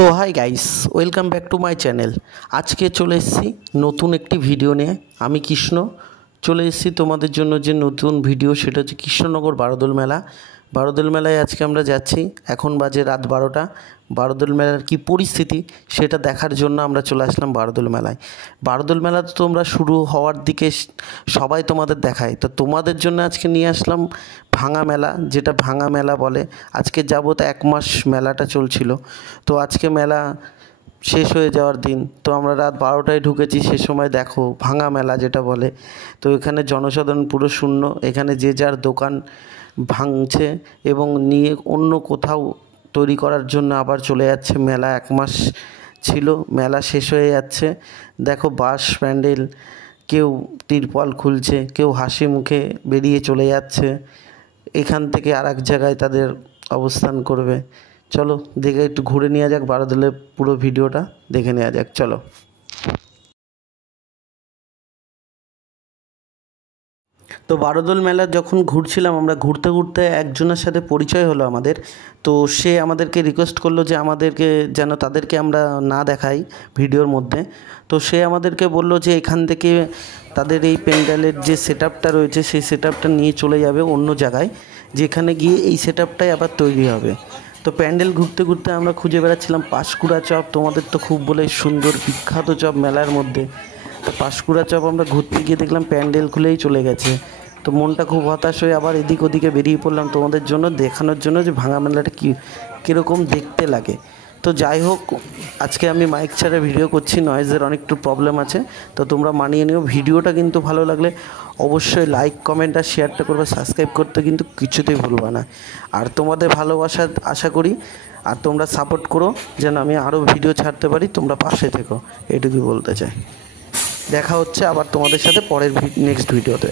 তো hi guys, welcome back to my channel. আজকে চলে এসেছি নতুন একটি ভিডিও নিয়ে। আমি কৃষ্ণ চলে এসেছি তোমাদের জন্য যে নতুন ভিডিও, সেটা হচ্ছে কৃষ্ণনগর বারোদোল মেলা। বারোদোল মেলায় আজকে আমরা যাচ্ছি। এখন বাজে রাত 12টা। বারোদোল মেলার কী পরিস্থিতি সেটা দেখার জন্য আমরা চলে আসলাম বারোদোল মেলায়। বারোদোল মেলা তো তোমরা শুরু হওয়ার দিকে সবাই তোমাদের দেখায়, তো তোমাদের জন্য আজকে নিয়ে আসলাম ভাঙা মেলা, যেটা ভাঙা মেলা বলে। আজকে যাবত 1 মাস মেলাটা চলছিল, তো আজকে মেলা শেষ হয়ে যাওয়ার দিন। তো আমরা রাত 12টায় ঢুকেছি। সে সময় দেখো ভাঙা মেলা যেটা বলে, তো এখানে জনসাধারণ পুরো শূন্য। এখানে যে যার দোকান ভাঙছে এবং নিয়ে অন্য কোথাও তৈরি করার জন্য আবার চলে যাচ্ছে। মেলা 1 মাস ছিল, মেলা শেষ হয়ে যাচ্ছে। দেখো বাঁশ প্যান্ডেল, কেউ তিরপল খুলছে, কেউ হাসি মুখে বেরিয়ে চলে যাচ্ছে। এখান থেকে আর এক জায়গায় তাদের অবস্থান করবে। চলো দেখে একটু ঘুরে নেওয়া যাক, বারোদোলের পুরো ভিডিওটা দেখে নেওয়া যাক, চলো। তো বারোদোল মেলা যখন ঘুরছিলাম, আমরা ঘুরতে ঘুরতে একজনের সাথে পরিচয় হলো আমাদের। তো সে আমাদেরকে রিকোয়েস্ট করলো যে আমাদেরকে যেন তাদেরকে আমরা না দেখাই ভিডিওর মধ্যে। তো সে আমাদেরকে বলল যে এখান থেকে তাদের এই প্যান্ডেলের যে সেট আপটা রয়েছে, সেই সেট আপটা নিয়ে চলে যাবে অন্য জায়গায়, যেখানে গিয়ে এই সেট আপটাই আবার তৈরি হবে। তো প্যান্ডেল ঘুরতে ঘুরতে আমরা খুঁজে বেড়াচ্ছিলাম পাঁশকুড়া চপ। তোমাদের তো খুব বলে সুন্দর বিখ্যাত চপ মেলার মধ্যে। তো পাঁশকুড়া চপ আমরা ঘুরতে গিয়ে দেখলাম প্যান্ডেল খুলেই চলে গেছে। তো মনটা খুব হতাশ হয়ে আবার এদিক ওদিকে বেরিয়ে পড়লাম তোমাদের জন্য দেখানোর জন্য যে ভাঙা মেলাটা কীরকম দেখতে লাগে। তো যাই হোক, আজকে আমি মাইক ছাড়া ভিডিও করছি, নয়েজের অনেকটু প্রবলেম আছে, তো তোমরা মানিয়ে নিও। ভিডিওটা কিন্তু ভালো লাগলে অবশ্যই লাইক কমেন্ট আর শেয়ারটা করবে, সাবস্ক্রাইব করতে কিন্তু কিছুতেই ভুলবা না। আর তোমাদের ভালোবাসা আশা করি, আর তোমরা সাপোর্ট করো যেন আমি আরও ভিডিও ছাড়তে পারি। তোমরা পাশে থেকো, এটুকুই বলতে চাই। দেখা হচ্ছে আবার তোমাদের সাথে পরের নেক্সট ভিডিওতে।